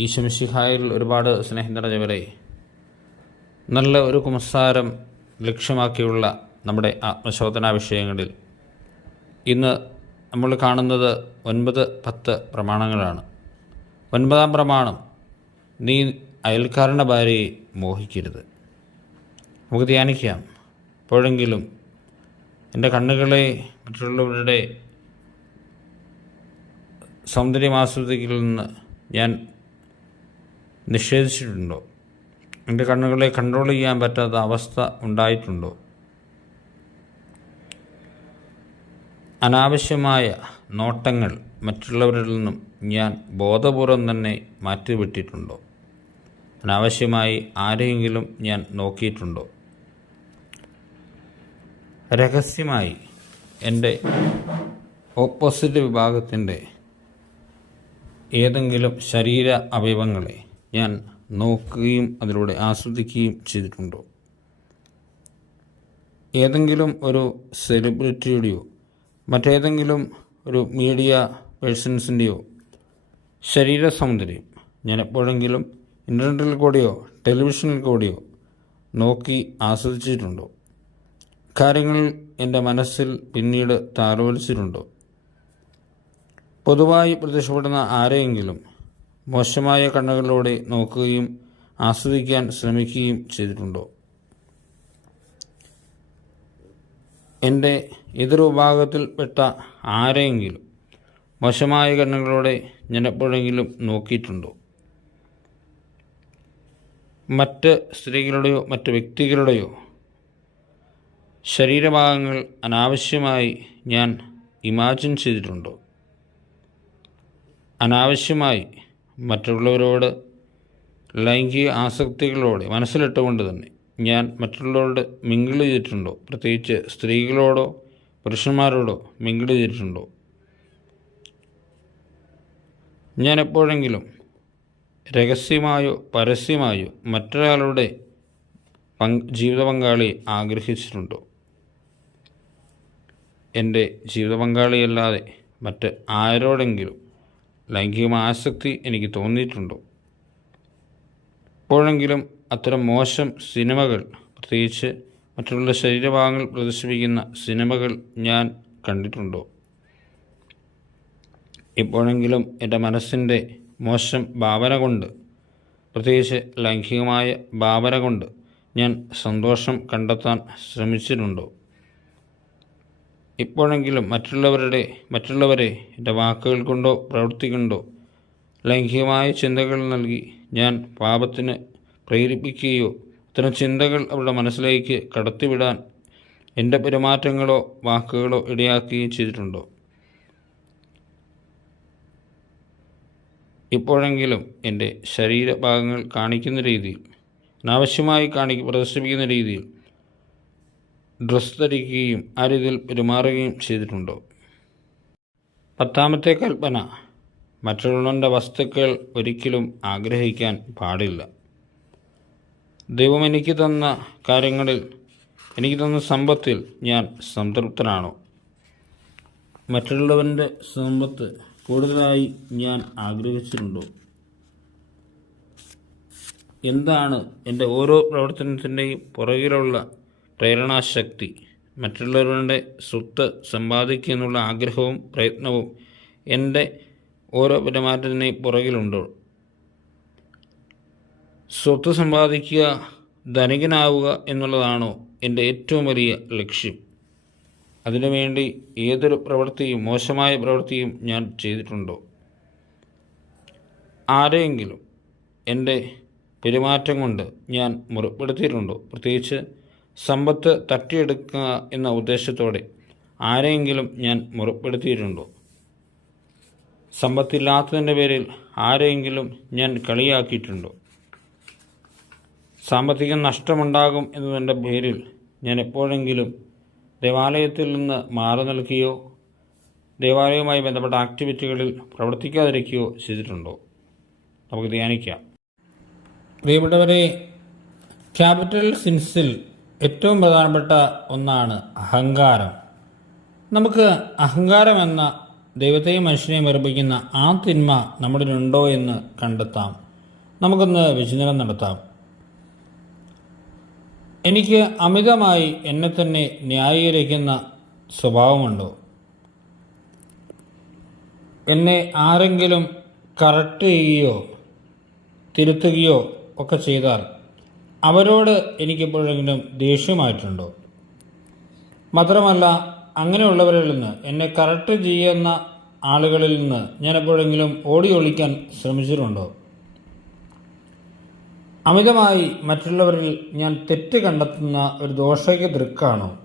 ഈശംഷിഹായിൽ ഒരുപാട് സ്നേഹം നിറഞ്ഞവരെ നല്ല ഒരു കുമസാരം ലക്ഷ്യമാക്കിയുള്ള നമ്മുടെ ആത്മശോധനാ വിഷയങ്ങളിൽ ഇന്ന് നമ്മൾ കാണുന്നത് ഒൻപത് പത്ത് പ്രമാണങ്ങളാണ്. ഒൻപതാം പ്രമാണം നീ അയൽക്കാരന്റെ ഭാര്യയെ മോഹിക്കരുത്. നമുക്ക് ധ്യാനിക്കാം. എപ്പോഴെങ്കിലും എന്റെ കണ്ണുകളെ മറ്റുള്ളവരുടെ സൗന്ദര്യം ആസ്വദിക്കലിൽ നിന്ന് ഞാൻ നിഷേധിച്ചിട്ടുണ്ടോ? എന്റെ കണ്ണുകളെ കൺട്രോൾ ചെയ്യാൻ പറ്റാത്ത അവസ്ഥ ഉണ്ടായിട്ടുണ്ടോ? അനാവശ്യമായ നോട്ടങ്ങൾ മറ്റുള്ളവരിൽ നിന്നും ഞാൻ ബോധപൂർവം തന്നെ മാറ്റിവിട്ടിട്ടുണ്ടോ? അനാവശ്യമായി ആരെയെങ്കിലും ഞാൻ നോക്കിയിട്ടുണ്ടോ? രഹസ്യമായി എന്റെ ഓപ്പോസിറ്റ് വിഭാഗത്തിന്റെ ഏതെങ്കിലും ശരീര അവയവങ്ങളെ ഞാൻ നോക്കുകയും അതിലൂടെ ആസ്വദിക്കുകയും ചെയ്തിട്ടുണ്ടോ? ഏതെങ്കിലും ഒരു സെലിബ്രിറ്റിയുടെയോ മറ്റേതെങ്കിലും ഒരു മീഡിയ പേഴ്സൺസിന്റെയോ ശരീര സൗന്ദര്യം ഞാൻ എപ്പോഴെങ്കിലും ഇന്റർനെറ്റിൽ കൂടെയോ ടെലിവിഷനിൽ കൂടെയോ നോക്കി ആസ്വദിച്ചിട്ടുണ്ടോ? കാര്യങ്ങൾ എന്റെ മനസ്സിൽ പിന്നീട് താരോലിച്ചിട്ടുണ്ടോ പൊതുവായി പ്രത്യക്ഷപ്പെടുന്ന ആരെയെങ്കിലും മോശമായ കണ്ണുകളിലൂടെ നോക്കുകയും ആസ്വദിക്കാൻ ശ്രമിക്കുകയും ചെയ്തിട്ടുണ്ടോ? എന്റെ എതിർ വിഭാഗത്തിൽപ്പെട്ട ആരെയെങ്കിലും മോശമായ കണ്ണുകളോടെ ഞാൻ എപ്പോഴെങ്കിലും നോക്കിയിട്ടുണ്ടോ? മറ്റ് സ്ത്രീകളുടെയോ മറ്റ് വ്യക്തികളുടെയോ ശരീരഭാഗങ്ങൾ അനാവശ്യമായി ഞാൻ ഇമാജിൻ ചെയ്തിട്ടുണ്ടോ? അനാവശ്യമായി മറ്റുള്ളവരോട് ലൈംഗിക ആസക്തികളോടെ മനസ്സിലിട്ടുകൊണ്ട് തന്നെ ഞാൻ മറ്റുള്ളവരോട് മിങ്കിൾ ചെയ്തിട്ടുണ്ടോ? പ്രത്യേകിച്ച് സ്ത്രീകളോടോ പുരുഷന്മാരോടോ മിങ്കിൾ ചെയ്തിട്ടുണ്ടോ? ഞാൻ എപ്പോഴെങ്കിലും രഹസ്യമായോ പരസ്യമായോ മറ്റൊരാളുടെ ജീവിത പങ്കാളിയെ ആഗ്രഹിച്ചിട്ടുണ്ടോ? എന്റെ ജീവിത പങ്കാളിയല്ലാതെ മറ്റ് ആരോടെങ്കിലും ലൈംഗികമായ ആസക്തി എനിക്ക് തോന്നിയിട്ടുണ്ടോ? എപ്പോഴെങ്കിലും അത്തരം മോശം സിനിമകൾ പ്രത്യേകിച്ച് മറ്റുള്ള ശരീരഭാഗങ്ങൾ പ്രദർശിപ്പിക്കുന്ന സിനിമകൾ ഞാൻ കണ്ടിട്ടുണ്ടോ? എപ്പോഴെങ്കിലും എന്റെ മനസ്സിന്റെ മോശം ഭാവന കൊണ്ട് പ്രത്യേകിച്ച് ലൈംഗികമായ ഭാവന കൊണ്ട് ഞാൻ സന്തോഷം കണ്ടെത്താൻ ശ്രമിച്ചിട്ടുണ്ടോ? ഇപ്പോഴെങ്കിലും മറ്റുള്ളവരുടെ മറ്റുള്ളവരെ എന്റെ വാക്കുകൾ കൊണ്ടോ പ്രവൃത്തി കൊണ്ടോ ലൈംഗികമായ ചിന്തകൾ നൽകി ഞാൻ പാപത്തിന് പ്രേരിപ്പിക്കുകയോ ഇത്തരം ചിന്തകൾ അവരുടെ മനസ്സിലേക്ക് കടത്തിവിടാൻ എന്റെ പെരുമാറ്റങ്ങളോ വാക്കുകളോ ഇടയാക്കുകയും ചെയ്തിട്ടുണ്ടോ? ഇപ്പോഴെങ്കിലും എന്റെ ശരീരഭാഗങ്ങൾ കാണിക്കുന്ന രീതിയിൽ അനാവശ്യമായി കാണി പ്രദർശിപ്പിക്കുന്ന രീതിയിൽ ഡ്രസ്സ് ധരിക്കുകയും ആ രീതിയിൽ പെരുമാറുകയും ചെയ്തിട്ടുണ്ടോ? പത്താമത്തെ കൽപ്പന മറ്റുള്ളവരുടെ വസ്തുക്കൾ ഒരിക്കലും ആഗ്രഹിക്കാൻ പാടില്ല. ദൈവം എനിക്ക് തന്ന കാര്യങ്ങളിൽ എനിക്ക് തന്ന സമ്പത്തിൽ ഞാൻ സംതൃപ്തനാണോ? മറ്റുള്ളവന്റെ സമ്പത്ത് കൂടുതലായി ഞാൻ ആഗ്രഹിച്ചിട്ടുണ്ടോ? എന്താണ് എന്റെ ഓരോ പ്രവർത്തനത്തിന്റെയും പുറകിലുള്ള പ്രേരണാശക്തി. മറ്റുള്ളവരുടെ സ്വത്ത് സമ്പാദിക്കുക എന്നുള്ള ആഗ്രഹവും പ്രയത്നവും എന്റെ ഓരോ പെരുമാറ്റത്തിനെയും പുറകിലുണ്ടോ. സ്വത്ത് സമ്പാദിക്കുക ധനികനാവുക എന്നുള്ളതാണോ എന്റെ ഏറ്റവും വലിയ ലക്ഷ്യം. അതിനുവേണ്ടി ഏതൊരു പ്രവൃത്തിയും മോശമായ പ്രവൃത്തിയും ഞാൻ ചെയ്തിട്ടുണ്ടോ? ആരെയെങ്കിലും എന്റെ പെരുമാറ്റം കൊണ്ട് ഞാൻ മുറിപ്പെടുത്തിയിട്ടുണ്ടോ? പ്രത്യേകിച്ച് സമ്പത്ത് തട്ടിയെടുക്കുക എന്ന ഉദ്ദേശത്തോടെ ആരെയെങ്കിലും ഞാൻ മുറപ്പെടുത്തിയിട്ടുണ്ടോ? സമ്പത്തില്ലാത്തതിന്റെ പേരിൽ ആരെയെങ്കിലും ഞാൻ കളിയാക്കിയിട്ടുണ്ടോ? സാമ്പത്തിക നഷ്ടമുണ്ടാകും എന്നതിന്റെ പേരിൽ ഞാൻ എപ്പോഴെങ്കിലും ദേവാലയത്തിൽ നിന്ന് മാറി നിൽക്കുകയോ ദേവാലയവുമായി ബന്ധപ്പെട്ട ആക്ടിവിറ്റികളിൽ പ്രവർത്തിക്കാതിരിക്കുകയോ ചെയ്തിട്ടുണ്ടോ? നമുക്ക് ധ്യാനിക്കാം. പ്രിയപ്പെട്ടവരെ ക്യാപിറ്റൽ സിൻസിൽ ഏറ്റവും പ്രധാനപ്പെട്ട ഒന്നാണ് അഹങ്കാരം. നമുക്ക് അഹങ്കാരം എന്ന ദൈവത്തെയും മനുഷ്യനെയും വെറുപ്പിക്കുന്ന ആ തിന്മ നമ്മളിലുണ്ടോ എന്ന് കണ്ടെത്താം. നമുക്കൊന്ന് വിചിന്തനം നടത്താം. എനിക്ക് അമിതമായി എന്നെ തന്നെ ന്യായീകരിക്കുന്ന സ്വഭാവമുണ്ടോ? എന്നെ ആരെങ്കിലും കറക്റ്റ് ചെയ്യുകയോ തിരുത്തുകയോ ഒക്കെ ചെയ്താൽ അവരോട് എനിക്കെപ്പോഴെങ്കിലും ദേഷ്യമായിട്ടുണ്ടോ? മാത്രമല്ല അങ്ങനെയുള്ളവരിൽ നിന്ന് എന്നെ കറക്റ്റ് ചെയ്യുന്ന ആളുകളിൽ നിന്ന് ഞാൻ എപ്പോഴെങ്കിലും ഓടി ഒളിക്കാൻ ശ്രമിച്ചിട്ടുണ്ടോ? അമിതമായി മറ്റുള്ളവരിൽ ഞാൻ തെറ്റ് കണ്ടെത്തുന്ന ഒരു ദോഷയ്ക്ക് ദൃക്കാണോ?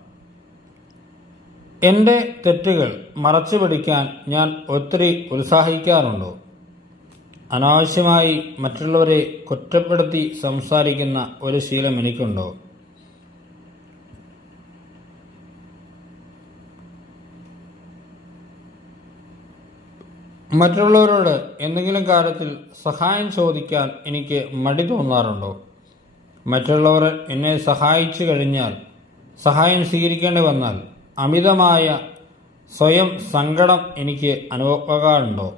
എന്റെ തെറ്റുകൾ മറച്ചു പിടിക്കാൻ ഞാൻ ഒത്തിരി ഉത്സാഹിക്കാറുണ്ടോ? അനാവശ്യമായി മറ്റുള്ളവരെ കുറ്റപ്പെടുത്തി സംസാരിക്കുന്ന ഒരു ശീലം എനിക്കുണ്ടോ? മറ്റുള്ളവരോട് എന്തെങ്കിലും കാര്യത്തിൽ സഹായം ചോദിക്കാൻ എനിക്ക് മടി തോന്നാറുണ്ടോ? മറ്റുള്ളവർ എന്നെ സഹായിച്ചു കഴിഞ്ഞാൽ സഹായം സ്വീകരിക്കേണ്ടി വന്നാൽ അമിതമായ സ്വയം സങ്കടം എനിക്ക് അനുഭവപ്പെടാറുണ്ടോ?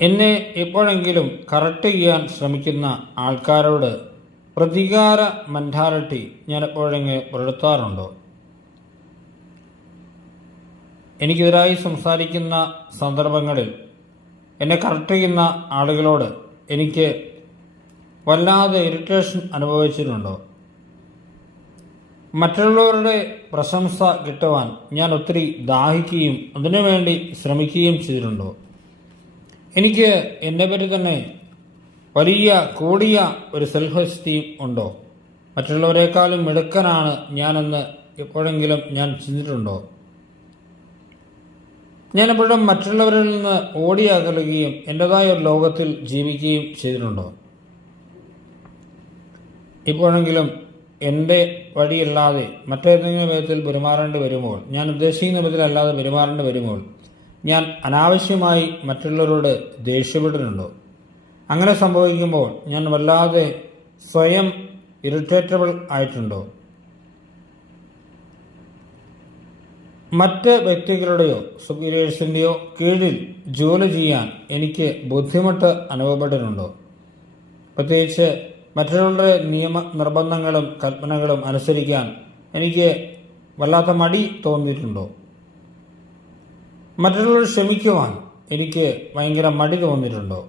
എന്നെ എപ്പോഴെങ്കിലും കറക്റ്റ് ചെയ്യാൻ ശ്രമിക്കുന്ന ആൾക്കാരോട് പ്രതികാര മെന്റാലിറ്റി ഞാൻ എപ്പോഴെങ്കിലും പുലർത്താറുണ്ടോ? എനിക്കെതിരായി സംസാരിക്കുന്ന സന്ദർഭങ്ങളിൽ എന്നെ കറക്റ്റ് ചെയ്യുന്ന ആളുകളോട് എനിക്ക് വല്ലാതെ ഇറിറ്റേഷൻ അനുഭവിച്ചിട്ടുണ്ടോ? മറ്റുള്ളവരുടെ പ്രശംസ കിട്ടുവാൻ ഞാൻ ഒത്തിരി ദാഹിക്കുകയും അതിനുവേണ്ടി ശ്രമിക്കുകയും ചെയ്തിട്ടുണ്ടോ? എനിക്ക് എന്നെ പറ്റി തന്നെ വലിയ കൂടിയ ഒരു സെൽഫ് എസ്റ്റീം ഉണ്ടോ? മറ്റുള്ളവരെക്കാളും മിടുക്കനാണ് ഞാനെന്ന് എപ്പോഴെങ്കിലും ഞാൻ ചിന്തിച്ചിട്ടുണ്ടോ? ഞാൻ എപ്പോഴും മറ്റുള്ളവരിൽ നിന്ന് ഓടി അകലുകയും എന്റെതായ ഒരു ലോകത്തിൽ ജീവിക്കുകയും ചെയ്തിട്ടുണ്ടോ? ഇപ്പോഴെങ്കിലും എന്റെ വഴിയല്ലാതെ മറ്റേതെങ്കിലും വിധത്തിൽ പെരുമാറേണ്ടി വരുമ്പോൾ ഞാൻ ഉദ്ദേശിക്കുന്ന വിധത്തിലല്ലാതെ പെരുമാറേണ്ടി വരുമ്പോൾ ഞാൻ അനാവശ്യമായി മറ്റുള്ളവരോട് ദേഷ്യപ്പെടുന്നുണ്ടോ അങ്ങനെ സംഭവിക്കുമ്പോൾ ഞാൻ വല്ലാതെ സ്വയം ഇറിറ്റേറ്റബിൾ ആയിട്ടുണ്ടോ? മറ്റ് വ്യക്തികളുടെയോ സുപ്പീരിയേഴ്സിന്റെയോ കീഴിൽ ജോലി ചെയ്യാൻ എനിക്ക് ബുദ്ധിമുട്ട് അനുഭവപ്പെട്ടിട്ടുണ്ടോ? പ്രത്യേകിച്ച് മറ്റുള്ളവരുടെ നിയമ നിർബന്ധങ്ങളും കൽപ്പനകളും അനുസരിക്കാൻ എനിക്ക് വല്ലാത്ത മടി തോന്നിയിട്ടുണ്ടോ? മറ്റുള്ളവർ ക്ഷമിക്കുവാൻ എനിക്ക് ഭയങ്കര മടി തോന്നിയിട്ടുണ്ടോ?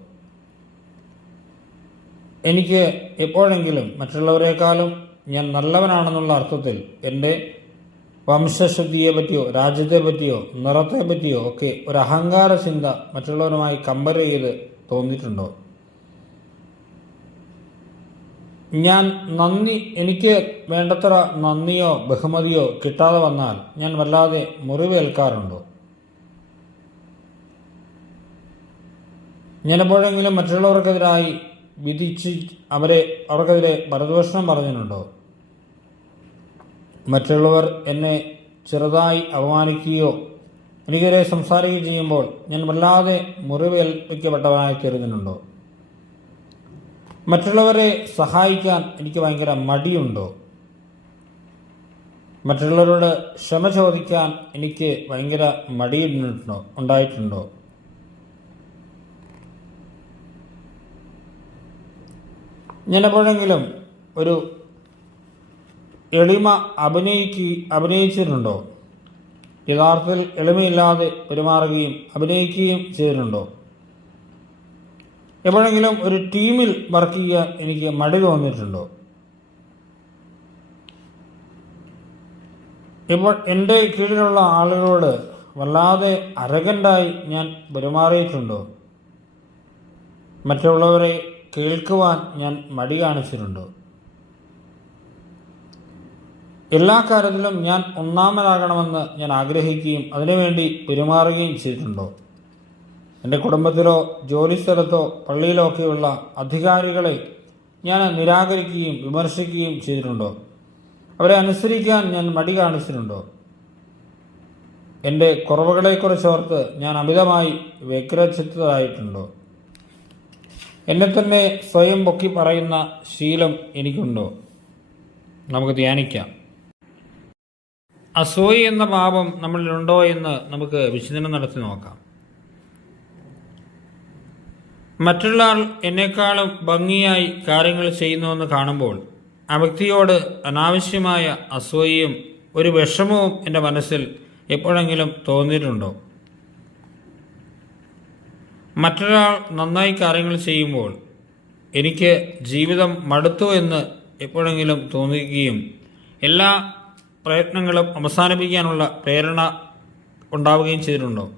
എനിക്ക് എപ്പോഴെങ്കിലും മറ്റുള്ളവരെക്കാളും ഞാൻ നല്ലവനാണെന്നുള്ള അർത്ഥത്തിൽ എന്റെ വംശശുദ്ധിയെ പറ്റിയോ രാജ്യത്തെ പറ്റിയോ നിറത്തെ പറ്റിയോ ഒക്കെ ഒരു അഹങ്കാര ചിന്ത മറ്റുള്ളവരുമായി കമ്പയർ ചെയ്ത് തോന്നിയിട്ടുണ്ടോ? ഞാൻ നന്ദി എനിക്ക് വേണ്ടത്ര നന്ദിയോ ബഹുമതിയോ കിട്ടാതെ വന്നാൽ ഞാൻ വല്ലാതെ മുറിവേൽക്കാറുണ്ടോ? എപ്പോഴെങ്കിലും മറ്റുള്ളവർക്കെതിരായി വിധിച്ച് അവരെ അവർക്കെതിരെ പരദൂഷണം പറഞ്ഞിട്ടുണ്ടോ? മറ്റുള്ളവർ എന്നെ ചെറുതായി അപമാനിക്കുകയോ എനിക്കെതിരെ സംസാരിക്കുകയോ ചെയ്യുമ്പോൾ ഞാൻ വല്ലാതെ മുറിവേൽപ്പിക്കപ്പെട്ടവനായി കരുതുന്നുണ്ടോ? മറ്റുള്ളവരെ സഹായിക്കാൻ എനിക്ക് ഭയങ്കര മടിയുണ്ടോ? മറ്റുള്ളവരോട് ക്ഷമ ചോദിക്കാൻ എനിക്ക് ഭയങ്കര മടിയിട്ടുണ്ടോ ഉണ്ടായിട്ടുണ്ടോ? ഞാൻ എപ്പോഴെങ്കിലും ഒരു എളിമ അഭിനയിക്ക് അഭിനയിച്ചിട്ടുണ്ടോ യഥാർത്ഥത്തിൽ എളിമയില്ലാതെ പെരുമാറുകയും അഭിനയിക്കുകയും ചെയ്തിട്ടുണ്ടോ? എപ്പോഴെങ്കിലും ഒരു ടീമിൽ വർക്ക് ചെയ്യാൻ എനിക്ക് മടി തോന്നിയിട്ടുണ്ടോ? ഇപ്പോൾ എന്റെ കീഴിലുള്ള ആളുകളോട് വല്ലാതെ അരകന്റായി ഞാൻ പെരുമാറിയിട്ടുണ്ടോ? മറ്റുള്ളവരെ കേൾക്കുവാൻ ഞാൻ മടി കാണിച്ചിട്ടുണ്ടോ? എല്ലാ കാര്യത്തിലും ഞാൻ ഒന്നാമനാകണമെന്ന് ഞാൻ ആഗ്രഹിക്കുകയും അതിനുവേണ്ടി പെരുമാറുകയും ചെയ്തിട്ടുണ്ടോ? എന്റെ കുടുംബത്തിലോ ജോലിസ്ഥലത്തോ പള്ളിയിലോ ഒക്കെയുള്ള അധികാരികളെ ഞാൻ നിരാകരിക്കുകയും വിമർശിക്കുകയും ചെയ്തിട്ടുണ്ടോ? അവരെ അനുസരിക്കാൻ ഞാൻ മടി കാണിച്ചിട്ടുണ്ടോ? എന്റെ കുറവുകളെക്കുറിച്ചോർത്ത് ഞാൻ അമിതമായി വ്യഗ്രചിത്തരായിട്ടുണ്ടോ എന്നെ തന്നെ സ്വയം പൊക്കി പറയുന്ന ശീലം എനിക്കുണ്ടോ? നമുക്ക് ധ്യാനിക്കാം. അസൂയ എന്ന പാപം നമ്മളിലുണ്ടോ എന്ന് നമുക്ക് വിശദനം നടത്തി നോക്കാം. മറ്റുള്ള ആൾ എന്നെക്കാളും ഭംഗിയായി കാര്യങ്ങൾ ചെയ്യുന്നുവെന്ന് കാണുമ്പോൾ ആ വ്യക്തിയോട് അനാവശ്യമായ അസൂയയും ഒരു വിഷമവും എന്റെ മനസ്സിൽ എപ്പോഴെങ്കിലും തോന്നിയിട്ടുണ്ടോ? മറ്റൊരാൾ നന്നായി കാര്യങ്ങൾ ചെയ്യുമ്പോൾ എനിക്ക് ജീവിതം മടുത്തു എന്ന് എപ്പോഴെങ്കിലും തോന്നുകയും എല്ലാ പ്രയത്നങ്ങളും അവസാനിപ്പിക്കാനുള്ള പ്രേരണ ഉണ്ടാവുകയും ചെയ്തിട്ടുണ്ടോ?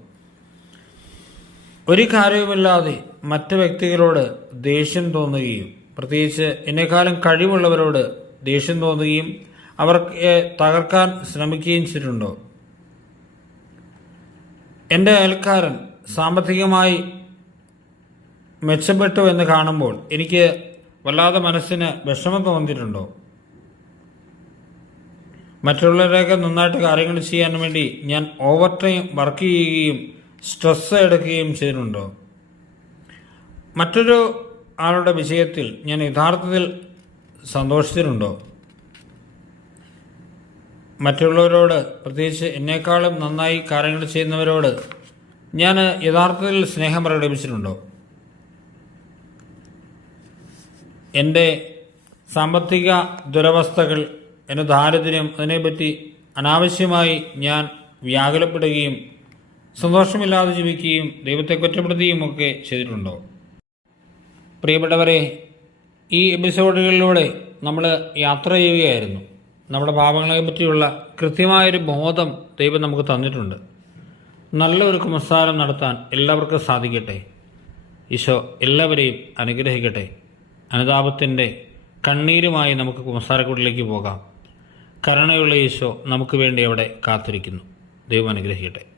ഒരു കാര്യവുമില്ലാതെ മറ്റ് വ്യക്തികളോട് ദേഷ്യം തോന്നുകയും പ്രത്യേകിച്ച് എന്നെക്കാളും കഴിവുള്ളവരോട് ദേഷ്യം തോന്നുകയും അവർക്ക് തകർക്കാൻ ശ്രമിക്കുകയും ചെയ്തിട്ടുണ്ടോ? എന്റെ അയൽക്കാരൻ സാമ്പത്തികമായി മെച്ചപ്പെട്ടു എന്ന് കാണുമ്പോൾ എനിക്ക് വല്ലാതെ മനസ്സിന് വിഷമം തോന്നിയിട്ടുണ്ടോ മറ്റുള്ളവരെയൊക്കെ നന്നായിട്ട് കാര്യങ്ങൾ ചെയ്യാൻ വേണ്ടി ഞാൻ ഓവർ ടൈം വർക്ക് ചെയ്യുകയും സ്ട്രെസ് എടുക്കുകയും ചെയ്തിട്ടുണ്ടോ? മറ്റൊരു ആളുടെ വിജയത്തിൽ ഞാൻ യഥാർത്ഥത്തിൽ സന്തോഷിച്ചിട്ടുണ്ടോ? മറ്റുള്ളവരോട് പ്രത്യേകിച്ച് എന്നെക്കാളും നന്നായി കാര്യങ്ങൾ ചെയ്യുന്നവരോട് ഞാൻ യഥാർത്ഥത്തിൽ സ്നേഹം പ്രകടിപ്പിച്ചിട്ടുണ്ടോ? എന്റെ സാമ്പത്തിക ദുരവസ്ഥകൾ എന്റെ ദാരിദ്ര്യം അതിനെപ്പറ്റി അനാവശ്യമായി ഞാൻ വ്യാകുലപ്പെടുകയും സന്തോഷമില്ലാതെ ജീവിക്കുകയും ദൈവത്തെ കുറ്റപ്പെടുത്തുകയും ഒക്കെ ചെയ്തിട്ടുണ്ടോ? പ്രിയപ്പെട്ടവരെ ഈ എപ്പിസോഡുകളിലൂടെ നമ്മൾ യാത്ര ചെയ്യുകയായിരുന്നു. നമ്മുടെ പാപങ്ങളെ പറ്റിയുള്ള കൃത്യമായൊരു ബോധം ദൈവം നമുക്ക് തന്നിട്ടുണ്ട്. നല്ലൊരു കുമസാരം നടത്താൻ എല്ലാവർക്കും സാധിക്കട്ടെ. ഈശോ എല്ലാവരെയും അനുഗ്രഹിക്കട്ടെ. അനുതാപത്തിന്റെ കണ്ണീരുമായി നമുക്ക് കുമസാരക്കൂട്ടിലേക്ക് പോകാം. കരുണയുള്ള ഈശോ നമുക്ക് വേണ്ടി അവിടെ കാത്തിരിക്കുന്നു. ദൈവം അനുഗ്രഹിക്കട്ടെ.